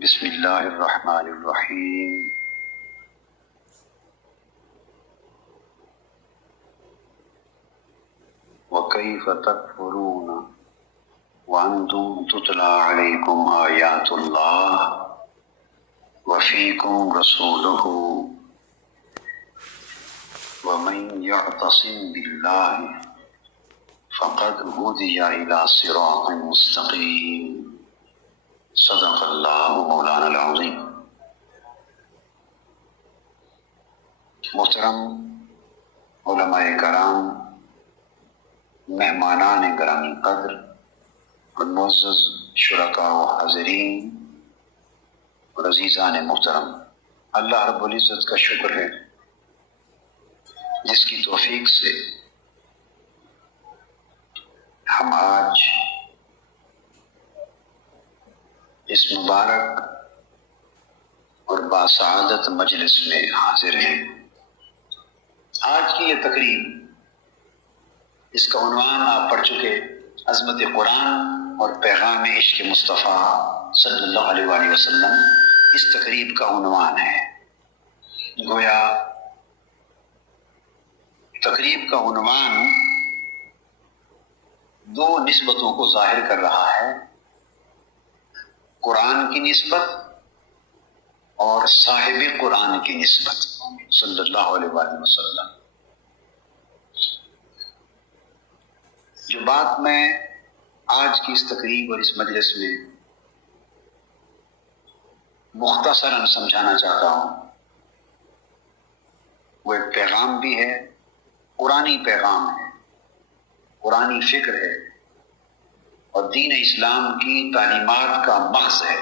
بسم اللہ الرحمن الرحیم وَكَيْفَ تَكْفُرُونَ وَأَنْتُمْ تُتْلَى عَلَيْكُمْ آيَاتُ اللَّهِ وَفِيكُمْ رَسُولُهُ وَمَنْ يَعْتَصِمْ بِاللَّهِ فَقَدْ هُدِيَ إِلَى صِرَاطٍ مُسْتَقِيمٍ صدق اللہ مولانا العظیم۔ محترم علماء کرام، مہمانان گرامی قدر اور معزز شرکاء و حاضرین اور عزیزان محترم، اللہ رب العزت کا شکر ہے جس کی توفیق سے ہم آج اس مبارک اور باسعادت مجلس میں حاضر ہیں۔ آج کی یہ تقریب، اس کا عنوان آپ پڑھ چکے، عظمت قرآن اور پیغام عشق مصطفیٰ صلی اللہ علیہ وآلہ وسلم، اس تقریب کا عنوان ہے۔ گویا تقریب کا عنوان دو نسبتوں کو ظاہر کر رہا ہے، قرآن کی نسبت اور صاحب قرآن کی نسبت صلی اللہ علیہ وآلہ وسلم۔ جو بات میں آج کی اس تقریب اور اس مجلس میں مختصراً سمجھانا چاہتا ہوں، وہ ایک پیغام بھی ہے، قرآنی پیغام ہے، قرآنی فکر ہے اور دین اسلام کی تعلیمات کا مغز ہے۔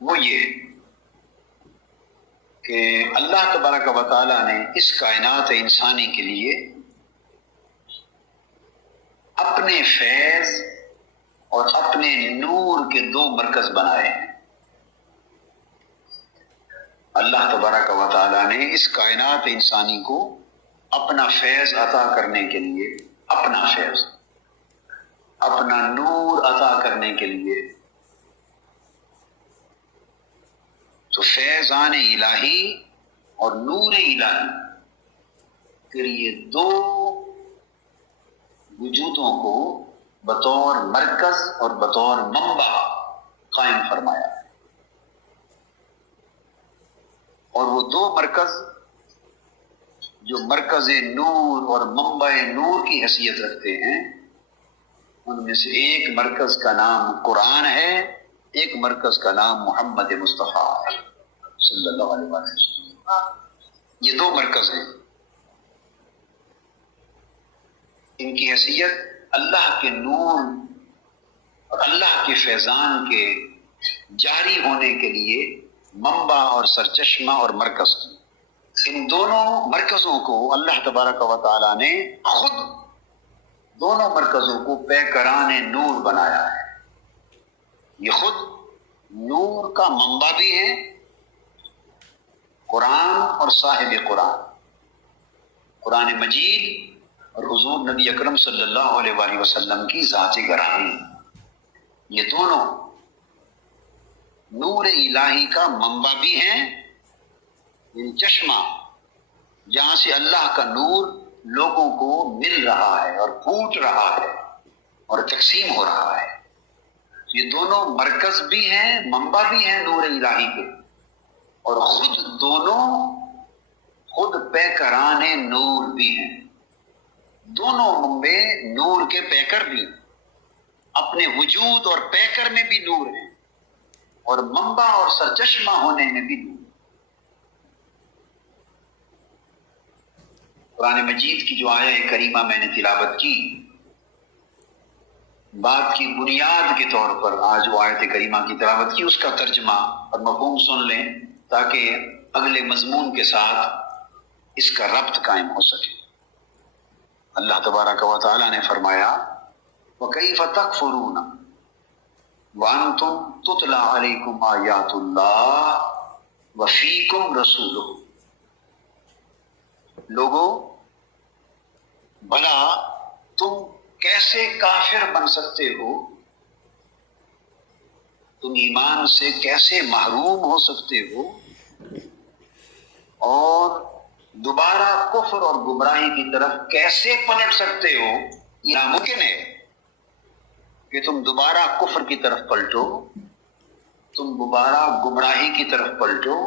وہ یہ کہ اللہ تبارک و تعالیٰ نے اس کائنات انسانی کے لیے اپنے فیض اور اپنے نور کے دو مرکز بنائے ہیں۔ اللہ تبارک و تعالیٰ نے اس کائنات انسانی کو اپنا فیض عطا کرنے کے لیے، اپنا فیض، اپنا نور عطا کرنے کے لیے، تو فیضان الہی اور نور الہی، پھر یہ دو وجودوں کو بطور مرکز اور بطور منبع قائم فرمایا ہے۔ اور وہ دو مرکز جو مرکز نور اور منبع نور کی حیثیت رکھتے ہیں، ان میں سے ایک مرکز کا نام قرآن ہے، ایک مرکز کا نام محمد مصطفیٰ صلی اللہ علیہ وسلم۔ یہ دو مرکز ہیں، ان کی حیثیت اللہ کے نور اور اللہ کے فیضان کے جاری ہونے کے لیے منبع اور سرچشمہ اور مرکز۔ ان دونوں مرکزوں کو اللہ تبارک و تعالیٰ نے خود دونوں مرکزوں کو پیکران نور بنایا ہے۔ یہ خود نور کا منبع بھی ہے، قرآن اور صاحب قرآن، قرآن مجید اور حضور نبی اکرم صلی اللہ علیہ وآلہ وسلم کی ذات گرامی، یہ دونوں نور الہی کا منبع بھی ہیں، یعنی چشمہ جہاں سے اللہ کا نور لوگوں کو مل رہا ہے اور پھوٹ رہا ہے اور تقسیم ہو رہا ہے۔ یہ دونوں مرکز بھی ہیں، منبع بھی ہیں نور الہی کے، اور خود دونوں خود پیکران نور بھی ہیں۔ دونوں منبع نور کے پیکر بھی، اپنے وجود اور پیکر میں بھی نور ہیں، اور منبع اور سرچشمہ ہونے میں بھی نور۔ قرآن مجید کی جو آیہ کریمہ میں نے تلاوت کی، بات کی بنیاد کے طور پر آج وہ آیت کریمہ کی تلاوت کی، اس کا ترجمہ اور مفہوم سن لیں تاکہ اگلے مضمون کے ساتھ اس کا ربط قائم ہو سکے۔ اللہ تبارک و تعالیٰ نے فرمایا، وَكَيْفَ تَكْفُرُونَ وَأَنْتُمْ تُتْلَى عَلَيْكُمْ آيَاتُ اللَّهِ وَفِيكُمْ رَسُولُهُ۔ لوگو، بھلا تم کیسے کافر بن سکتے ہو تم ایمان سے کیسے محروم ہو سکتے ہو اور دوبارہ کفر اور گمراہی کی طرف کیسے پلٹ سکتے ہو؟ یہ ناممکن ہے کہ تم دوبارہ کفر کی طرف پلٹو، تم دوبارہ گمراہی کی طرف پلٹو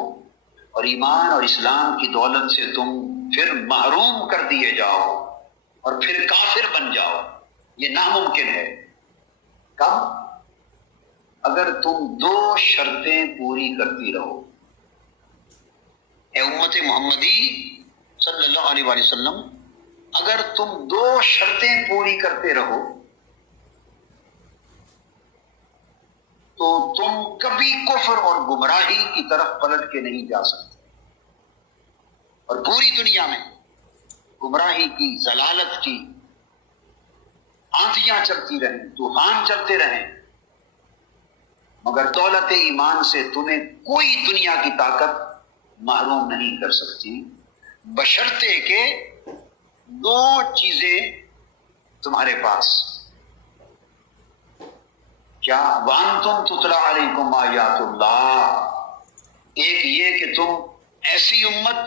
اور ایمان اور اسلام کی دولت سے تم پھر محروم کر دیے جاؤ اور پھر کافر بن جاؤ۔ یہ ناممکن ہے۔ کب؟ اگر تم دو شرطیں پوری کرتی رہو۔ اے امت محمدی صلی اللہ علیہ وآلہ وسلم، اگر تم دو شرطیں پوری کرتے رہو تو تم کبھی کفر اور گمراہی کی طرف پلٹ کے نہیں جا سکتے، اور پوری دنیا میں گمراہی کی، ضلالت کی آندھیاں چلتی رہیں، طوفان چلتے رہیں، مگر دولت ایمان سے تمہیں کوئی دنیا کی طاقت محروم نہیں کر سکتی، بشرطے کہ دو چیزیں تمہارے پاس۔ کیا؟ وَأَنْتُمْ تُتْلَىٰ عَلَيْكُمْ آیَاتُ اللَّهِ، ایک یہ کہ تم ایسی امت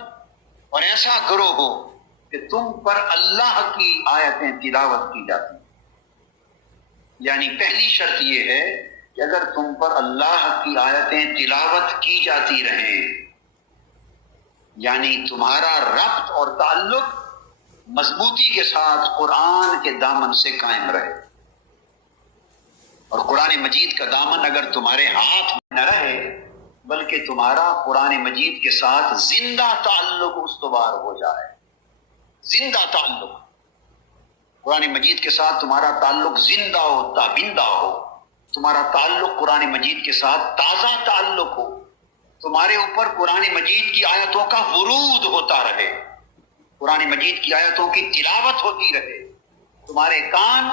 اور ایسا گروہ ہو کہ تم پر اللہ کی آیتیں تلاوت کی جاتی ہیں۔ یعنی پہلی شرط یہ ہے کہ اگر تم پر اللہ کی آیتیں تلاوت کی جاتی رہیں، یعنی تمہارا ربط اور تعلق مضبوطی کے ساتھ قرآن کے دامن سے قائم رہے، اور قرآن مجید کا دامن اگر تمہارے ہاتھ میں نہ رہے بلکہ تمہارا قرآن مجید کے ساتھ زندہ تعلق استوار ہو جائے، زندہ تعلق، قرآن مجید کے ساتھ تمہارا تعلق زندہ ہو، تابندہ ہو، تمہارا تعلق قرآن مجید کے ساتھ تازہ تعلق ہو، تمہارے اوپر قرآن مجید کی آیتوں کا ورود ہوتا رہے، قرآن مجید کی آیتوں کی تلاوت ہوتی رہے، تمہارے کان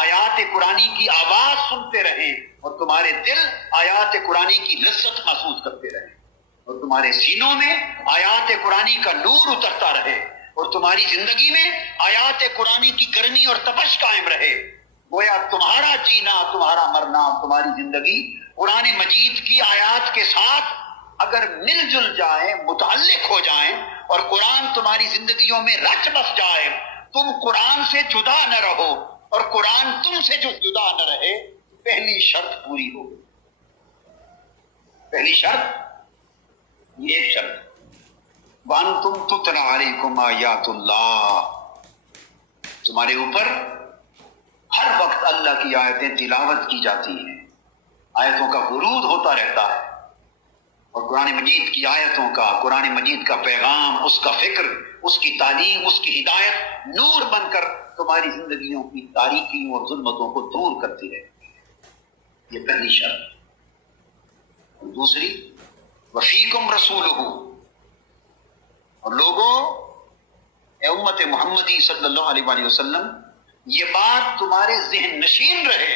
آیات قرآنی کی آواز سنتے رہیں اور تمہارے دل آیات قرآنی کی لذت محسوس کرتے رہیں، اور تمہارے سینوں میں آیات قرآنی کا نور اترتا رہے، اور تمہاری زندگی میں آیات قرآنی کی گرمی اور تپش قائم رہے، گویا تمہارا جینا، تمہارا مرنا، تمہاری زندگی قرآن مجید کی آیات کے ساتھ اگر مل جل جائیں، متعلق ہو جائیں، اور قرآن تمہاری زندگیوں میں رچ بس جائے، تم قرآن سے جدا نہ رہو اور قرآن تم سے جو جدا نہ رہے، پہلی شرط پوری ہو گئی۔ پہلی شرط یہ ایک شرط، وَأَنْتُمْ تُتْلَىٰ عَلَيْكُمْ آیَاتُ اللَّهِ، تمہارے اوپر ہر وقت اللہ کی آیتیں تلاوت کی جاتی ہیں، آیتوں کا ورود ہوتا رہتا ہے، اور قرآن مجید کی آیتوں کا، قرآن مجید کا پیغام، اس کا فکر، اس کی تعلیم، اس کی ہدایت نور بن کر تمہاری زندگیوں کی تاریکیوں اور ظلمتوں کو دور کرتی رہتی ہے۔ یہ پہلی شرط۔ دوسری، وَفِيكُمْ رَسُولُهُ، اور لوگوں، اے امت محمدی صلی اللہ علیہ وآلہ وسلم، یہ بات تمہارے ذہن نشین رہے،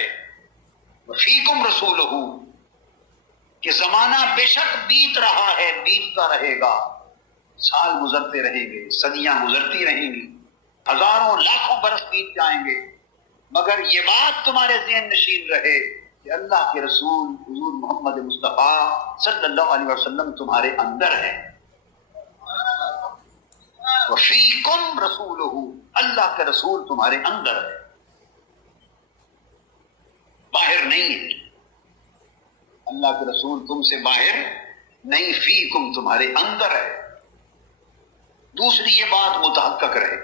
وَفِيكُمْ رَسُولُهُ، کہ زمانہ بے شک بیت رہا ہے، بیتتا رہے گا، سال گزرتے رہیں گے، صدیاں گزرتی رہیں گی، ہزاروں لاکھوں برس بیت جائیں گے، مگر یہ بات تمہارے ذہن نشین رہے کہ اللہ کے رسول حضور محمد مصطفیٰ صلی اللہ علیہ وسلم تمہارے اندر ہے۔ وَفِيكُمْ رَسُولُهُ، اللہ کا رسول تمہارے اندر ہے، باہر نہیں ہے، اللہ کے رسول تم سے باہر نہیں، فیکم تمہارے اندر ہے۔ دوسری یہ بات متحقق رہے۔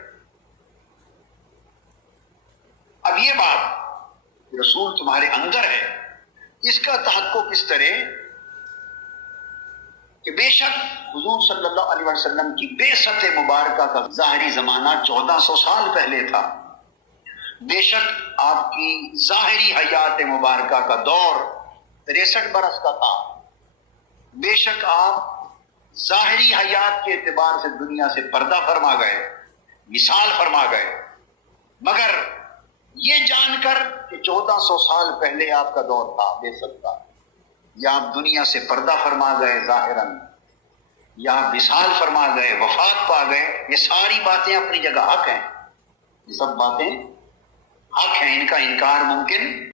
اب یہ بات رسول تمہارے اندر ہے، اس کا تحقق اس طرح کہ بے شک حضور صلی اللہ علیہ وسلم کی بعثت مبارکہ کا ظاہری زمانہ 1400 سال پہلے تھا، بے شک آپ کی ظاہری حیات مبارکہ کا دور 63 برس کا تھا، بے شک آپ ظاہری حیات کے اعتبار سے دنیا سے پردہ فرما گئے، مثال فرما گئے، مگر یہ جان کر کہ 1400 سال پہلے آپ کا دور تھا بعثت کا، یا آپ دنیا سے پردہ فرما گئے ظاہراً، یا آپ مثال فرما گئے، وفات پا گئے، یہ ساری باتیں اپنی جگہ حق ہیں، یہ سب باتیں حق ہیں، ان کا انکار ممکن